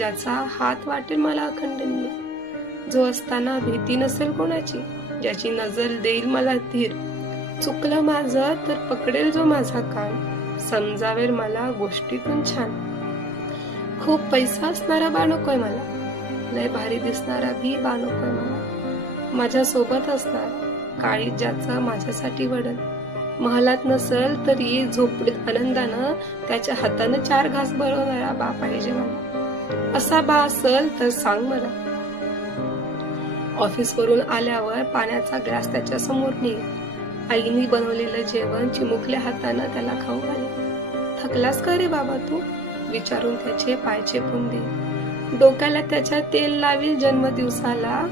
ज्याचा हात वाटेल मला अखंडनीय, जो असताना भीती नसेल कोणाची, ज्याची नजर देईल मला धीर, चुकलं माझं तर पकडेल जो माझा कान, समजावेल मला गोष्टीतून छान. खूप पैसा असणारा बा नकोय मला, लय भारी दिसणारा भी बा नकोय मला, माझ्या सोबत असणार काळीत ज्याचं माझ्यासाठी वडन, महालात नसल तरी झोपडीत आनंदानं त्याच्या हातानं 4 घास भरवणारा बा पाहिजे मला. असा बा असल तर सांग मला. ऑफिस वरून आल्यावर पाण्याचा ग्लास त्याच्या समोर नेईल, आईनी बनवलेलं जेवण चिमुकल्या हातानं त्याला खाऊ घाले. थकलास का रे बाबा तू, विचारून त्याचे पाय चेपून दे. डोक्याला त्याच्या तेल लावील जन्मदिवसाला,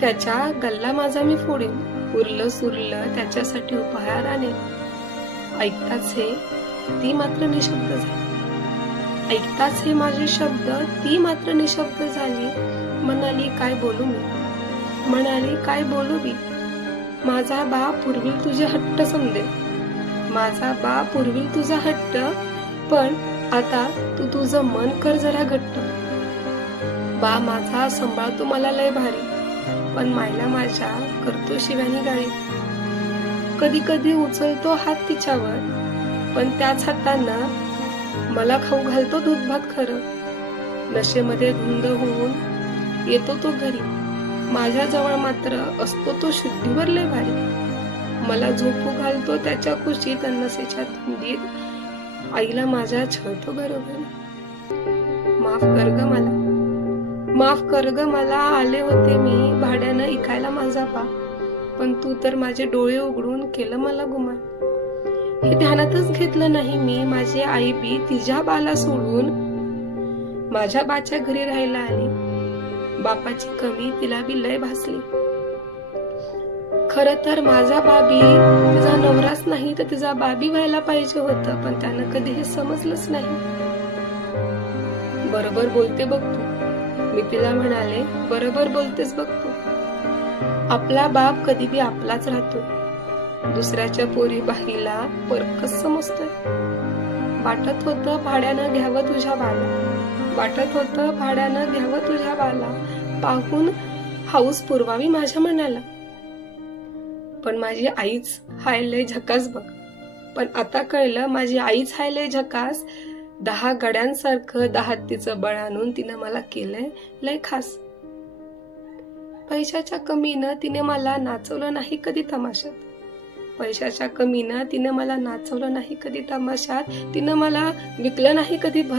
त्याच्या गल्ला माझा मी फोडीन, उरलं सुरलं त्याच्यासाठी उपहार आणेल. ऐकताच हे ती मात्र निशब्द झाली, ऐकताच हे माझे शब्द ती मात्र निशब्द झाली. म्हणाली काय बोलू मी, म्हणाली काय बोलू बी, माझा बा पुरविल तुझे हट्ट समजे, माझा बा पुरविल तुझा हट्ट, पण आता तू तुझं मन कर जरा घट्ट. बा माझा सांभाळतो मला लय भारी, पण मायला माझ्या करतो शिव्यानी गाळी. कधी कधी उचलतो हात तिच्यावर, पण त्याच हातानं मला खाऊ घालतो दूध भात खरं. नशेमध्ये धुंद होऊन येतो तो घरी, माझ्या जवळ मात्र असतो तो शुद्धीवर लय भारी. मला झोपू घालतो त्याच्या कुशीत, नसेच्या थंडीत आईला माझ्या छळतो बरोबर. माफ कर ग मला, माफ कर ग मला, आले होते मी भाड्यानं इकायला माझा बा, पण तू तर माझे डोळे उघडून केलं मला गुमान. हे ध्यानातच घेतलं नाही मी, माझी आई बी तिच्या बाला सोडून माझ्या बाच्या घरी राहायला आली. बापाची कमी तिला बी लय भासली. खर तर माझा बाबी तिचा नवराच नाही तर तिचा बाबी व्हायला पाहिजे होतं, पण त्यानं कधी हे समजलंच नाही. बरोबर बोलते बघ तू, मी तिला म्हणाले बरोबर बोलतेस बघ तू. आपला बाप कधी बी आपलाच राहतो, दुसऱ्याच्या पोरी बाईला परकच समजतोय. वाटत होतं भाड्यानं घ्यावं तुझ्या बाला, वाटत होतं भाड्यानं घ्यावं तुझ्या बाला, पाहून हाऊस पुरवावी माझ्या मनाला. पण माझी आईच हाय लय झकास बघ, पण आता कळलं माझी आईच हाय लय झकास. 10 गड्यांसारखं 10 हत्तीचं बळ आणून तिनं मला केलंय लय खास. पैशाच्या कमीनं तिने मला नाचवलं नाही कधी तमाशात, पैशाच्या कमीनं तिने मला नाचवलं नाही कधी तमाशात, तिनं मला विकलं नाही कधी